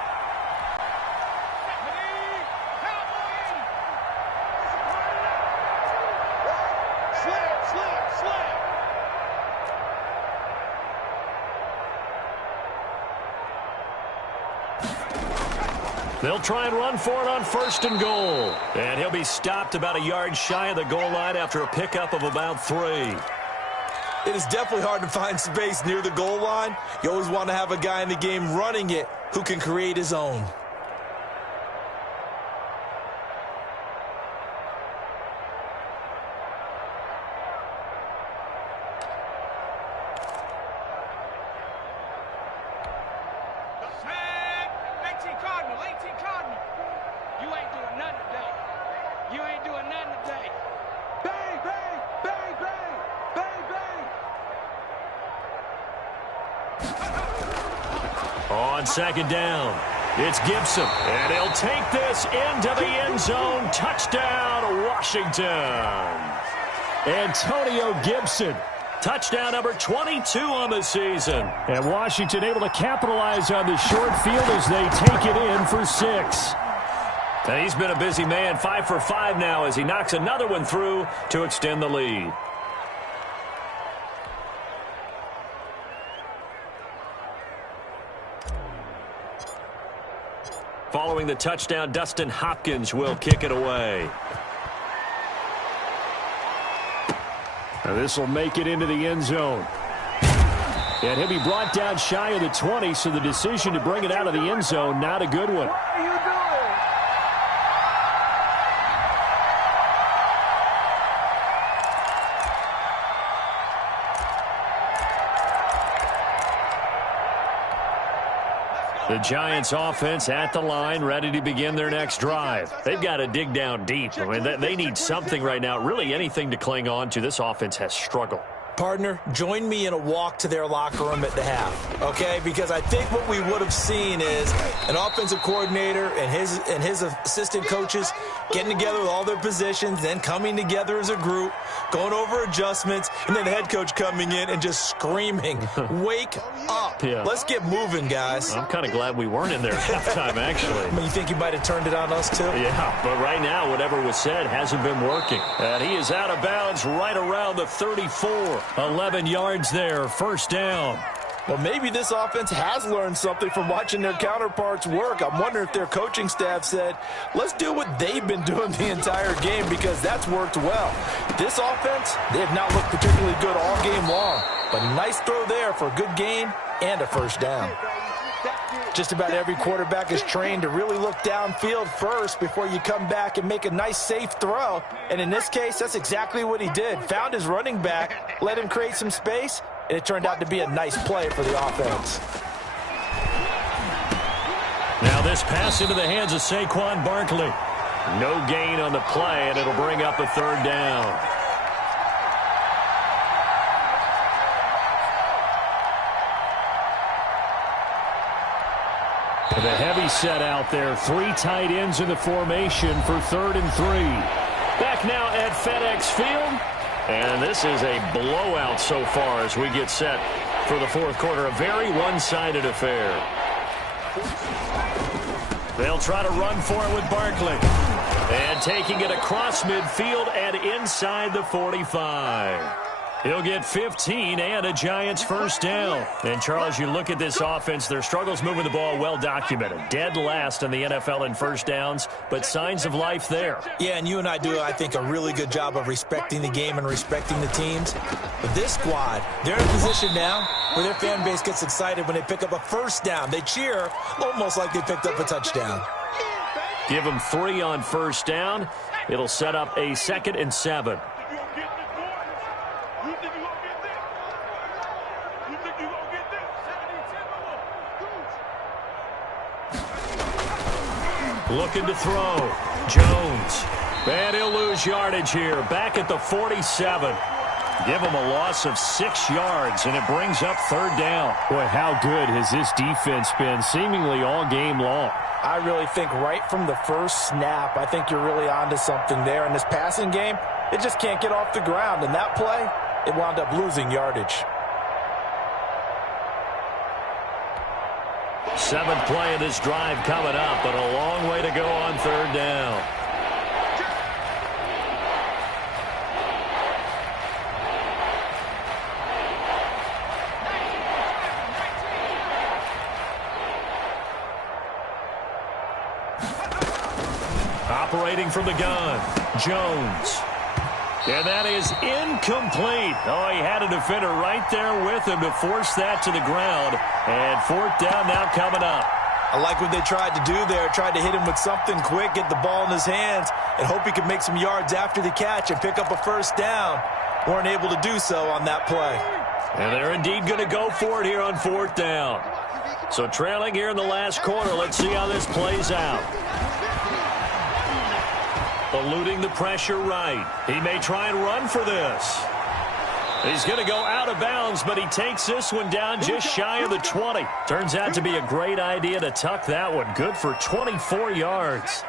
They'll try and run for it on 1st and goal. And he'll be stopped about a yard shy of the goal line after a pickup of about 3. It is definitely hard to find space near the goal line. You always want to have a guy in the game running it who can create his own. On 2nd down, it's Gibson, and he'll take this into the end zone. Touchdown, Washington. Antonio Gibson, touchdown number 22 on the season. And Washington able to capitalize on the short field as they take it in for 6. And he's been a busy man, 5 for 5 now as he knocks another one through to extend the lead. Following the touchdown, Dustin Hopkins will kick it away. This will make it into the end zone. And he'll be brought down shy of the 20, so the decision to bring it out of the end zone, not a good one. What are you doing? The Giants offense at the line, ready to begin their next drive. They've got to dig down deep. I mean, they need something right now, really anything to cling on to. This offense has struggled. Partner, join me in a walk to their locker room at the half, okay? Because I think what we would have seen is an offensive coordinator and his assistant coaches getting together with all their positions, then coming together as a group, going over adjustments, and then the head coach coming in and just screaming, wake up. Yeah. Let's get moving, guys. I'm kind of glad we weren't in there at halftime, actually. I mean, you think you might have turned it on us, too? Yeah, but right now, whatever was said hasn't been working. And he is out of bounds right around the 34. 11 yards there, first down. Well, maybe this offense has learned something from watching their counterparts work. I'm wondering if their coaching staff said, let's do what they've been doing the entire game, because that's worked well. This offense, they have not looked particularly good all game long, but a nice throw there for a good gain and a first down. Just about every quarterback is trained to really look downfield first before you come back and make a nice, safe throw. And in this case, that's exactly what he did. Found his running back, let him create some space, and it turned out to be a nice play for the offense. Now this pass into the hands of Saquon Barkley. No gain on the play, and it'll bring up a third down. The heavy set out there. 3 tight ends in the formation for 3rd and 3. Back now at FedEx Field. And this is a blowout so far as we get set for the fourth quarter. A very one-sided affair. They'll try to run for it with Barkley. And taking it across midfield and inside the 45. He'll get 15 and a Giants first down. And, Charles, you look at this offense, their struggles moving the ball well documented. Dead last in the NFL in first downs, but signs of life there. Yeah, and you and I do, I think, a really good job of respecting the game and respecting the teams. But this squad, they're in a position now where their fan base gets excited when they pick up a first down. They cheer almost like they picked up a touchdown. Give them 3 on first down. It'll set up a 2nd and 7. Looking to throw. Jones. And he'll lose yardage here. Back at the 47. Give him a loss of 6 yards, and it brings up 3rd down. Boy, how good has this defense been seemingly all game long? I really think right from the first snap, I think you're really onto something there. In this passing game, it just can't get off the ground. And that play, it wound up losing yardage. 7th play of this drive coming up, but a long way to go on 3rd down. Operating from the gun, Jones. And that is incomplete. Oh, he had a defender right there with him to force that to the ground. And 4th down now coming up. I like what they tried to do there. Tried to hit him with something quick, get the ball in his hands, and hope he could make some yards after the catch and pick up a first down. Weren't able to do so on that play. And they're indeed going to go for it here on 4th down. So trailing here in the last quarter. Let's see how this plays out. Eluding the pressure right. He may try and run for this. He's going to go out of bounds, but he takes this one down just shy of the 20. Turns out to be a great idea to tuck that one. Good for 24 yards.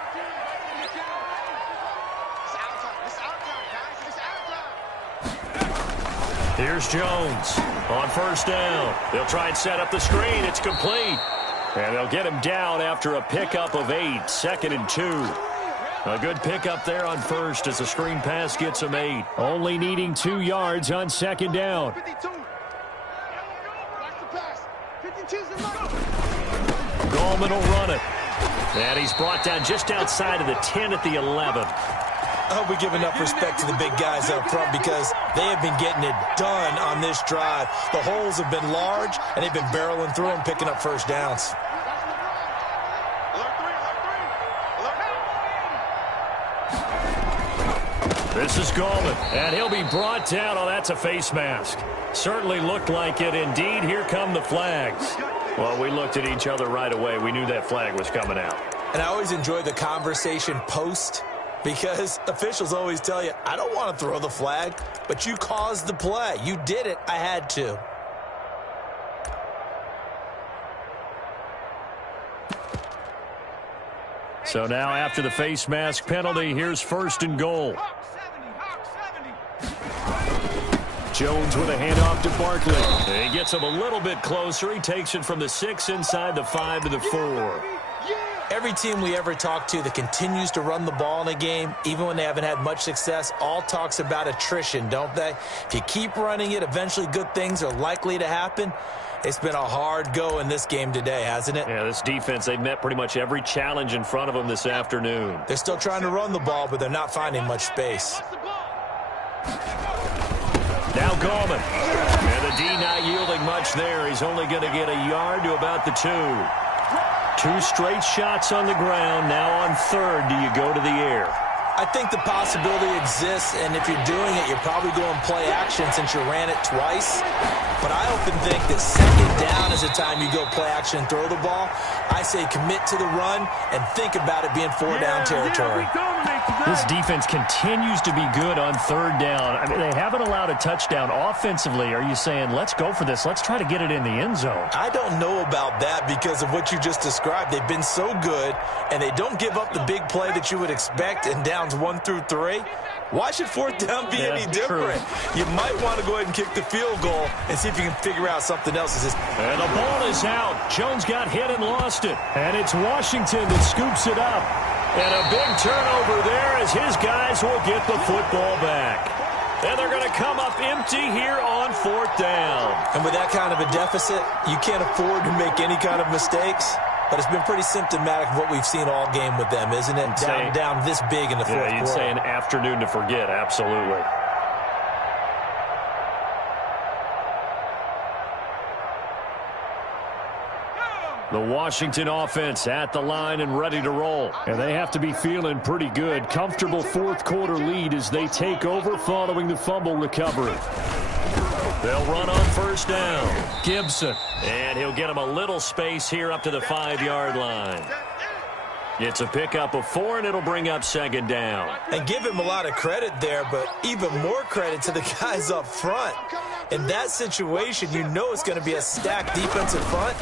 Here's Jones on 1st down. They'll try and set up the screen. It's complete. And they'll get him down after a pickup of 8. 2nd and 2. A good pickup there on 1st as the screen pass gets him 8. Only needing 2 yards on 2nd down. Gallman will run it. And he's brought down just outside of the 10 at the 11. I hope we give enough respect to the big guys up front because they have been getting it done on this drive. The holes have been large, and they've been barreling through them, picking up first downs. This is Gallman, and he'll be brought down. Oh, that's a face mask. Certainly looked like it. Indeed, here come the flags. Well, we looked at each other right away. We knew that flag was coming out. And I always enjoy the conversation post because officials always tell you, I don't want to throw the flag, but you caused the play. You did it. I had to. So now after the face mask penalty, here's 1st and goal. Jones with a handoff to Barkley. He gets him a little bit closer. He takes it from the 6 inside the 5 to the 4. Every team we ever talk to that continues to run the ball in a game, even when they haven't had much success, all talks about attrition, don't they? If you keep running it, eventually good things are likely to happen. It's been a hard go in this game today, hasn't it? Yeah, this defense, they've met pretty much every challenge in front of them this afternoon. They're still trying to run the ball, but they're not finding much space. Now Gallman. And the D not yielding much there. He's only going to get a yard to about the 2. 2 straight shots on the ground. Now on 3rd, do you go to the air? I think the possibility exists, and if you're doing it, you're probably going play action since you ran it twice. But I often think that 2nd down is the time you go play action and throw the ball. I say commit to the run and think about it being 4-down territory. This defense continues to be good on 3rd down. I mean, they haven't allowed a touchdown offensively. Are you saying, let's go for this? Let's try to get it in the end zone. I don't know about that because of what you just described. They've been so good, and they don't give up the big play that you would expect in downs 1 through 3. Why should 4th down be any different? True. You might want to go ahead and kick the field goal and see if you can figure out something else. And the ball is out. Jones got hit and lost it. And it's Washington that scoops it up. And a big turnover there as his guys will get the football back. And they're going to come up empty here on 4th down. And with that kind of a deficit, you can't afford to make any kind of mistakes. But it's been pretty symptomatic of what we've seen all game with them, isn't it? Down this big in the 4th quarter. You'd say an afternoon to forget, absolutely. The Washington offense at the line and ready to roll. And they have to be feeling pretty good. Comfortable 4th quarter lead as they take over following the fumble recovery. They'll run on 1st down. Gibson. And he'll get him a little space here up to the 5-yard line. It's a pickup of 4, and it'll bring up 2nd down. And give him a lot of credit there, but even more credit to the guys up front. In that situation, you know it's going to be a stacked defensive front.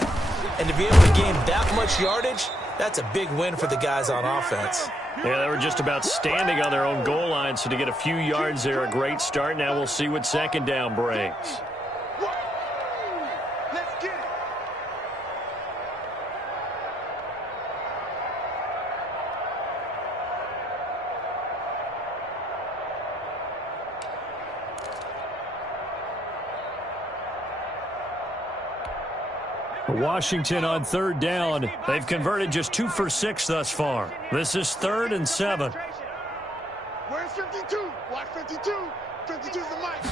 And to be able to gain that much yardage, that's a big win for the guys on offense. Yeah, they were just about standing on their own goal line, so to get a few yards there, a great start. Now we'll see what 2nd down brings. Let's get it. Washington on 3rd down. They've converted just 2 for 6 thus far. This is 3rd and 7. Where's 52? Watch 52. 52's the mic.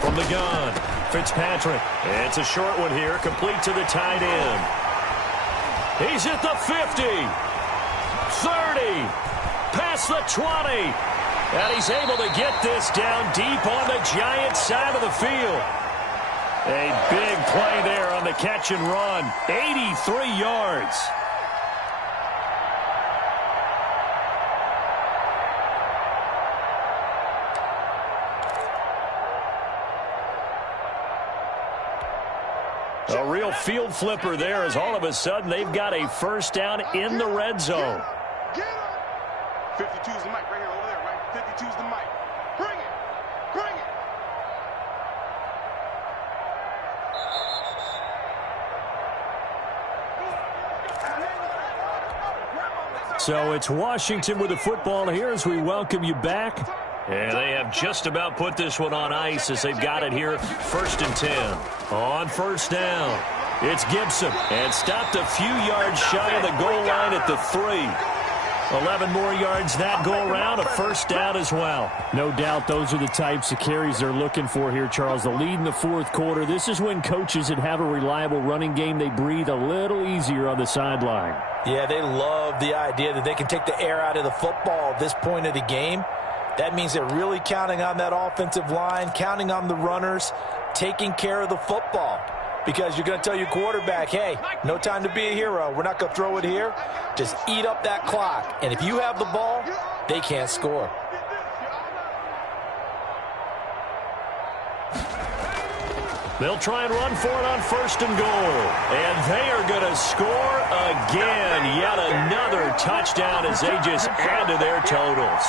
From the gun, Fitzpatrick. It's a short one here, complete to the tight end. He's at the 50. 30. Past the 20. And he's able to get this down deep on the Giants side of the field. A big play there on the catch and run. 83 yards. A real field flipper there as all of a sudden they've got a 1st down in the red zone. Get him. 52's the mic right here over there, right? 52's the mic. Bring it. Bring it. So it's Washington with the football here as we welcome you back. And they have just about put this one on ice as they've got it here 1st and 10. On 1st down, it's Gibson. And stopped a few yards shy of the goal line at the 3. 11 more yards that go around, a 1st down as well. No doubt those are the types of carries they're looking for here, Charles. The lead in the 4th quarter. This is when coaches that have a reliable running game, they breathe a little easier on the sideline. Yeah, they love the idea that they can take the air out of the football at this point of the game. That means they're really counting on that offensive line, counting on the runners, taking care of the football. because you're going to tell your quarterback, hey, no time to be a hero. We're not going to throw it here. Just eat up that clock. And if you have the ball, they can't score. They'll try and run for it on 1st and goal. And they are going to score again. Yet another touchdown as they just add to their totals.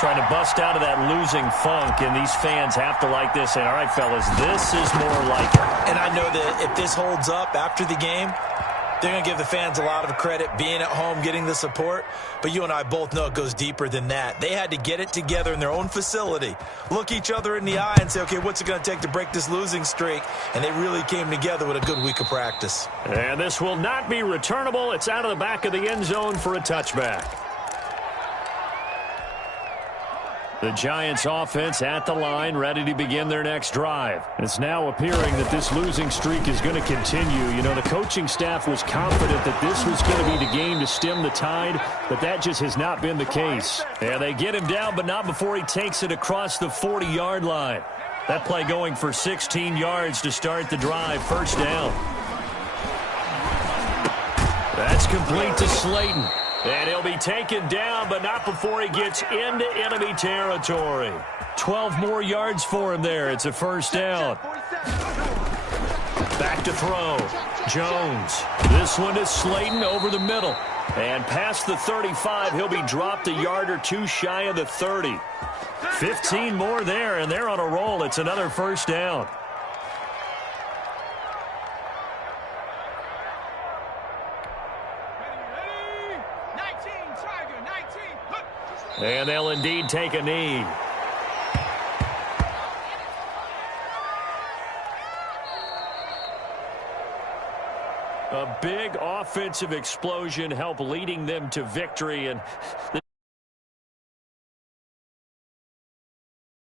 Trying to bust out of that losing funk, and these fans have to like this. And all right, fellas, this is more like it. And I know that if this holds up after the game, they're going to give the fans a lot of credit, being at home, getting the support. But you and I both know it goes deeper than that. They had to get it together in their own facility, look each other in the eye and say, okay, what's it going to take to break this losing streak? And they really came together with a good week of practice. And this will not be returnable. It's out of the back of the end zone for a touchback. The Giants offense at the line, ready to begin their next drive. It's now appearing that this losing streak is going to continue. You know, the coaching staff was confident that this was going to be the game to stem the tide, but that just has not been the case. And they get him down, but not before he takes it across the 40-yard line. That play going for 16 yards to start the drive. 1st down. That's complete to Slayton. And he'll be taken down, but not before he gets into enemy territory. 12 more yards for him there. It's a 1st down. Back to throw. Jones. This one is Slayton over the middle. And past the 35, he'll be dropped a yard or two shy of the 30. 15 more there, and they're on a roll. It's another 1st down. And they'll indeed take a knee. A big offensive explosion helped leading them to victory. And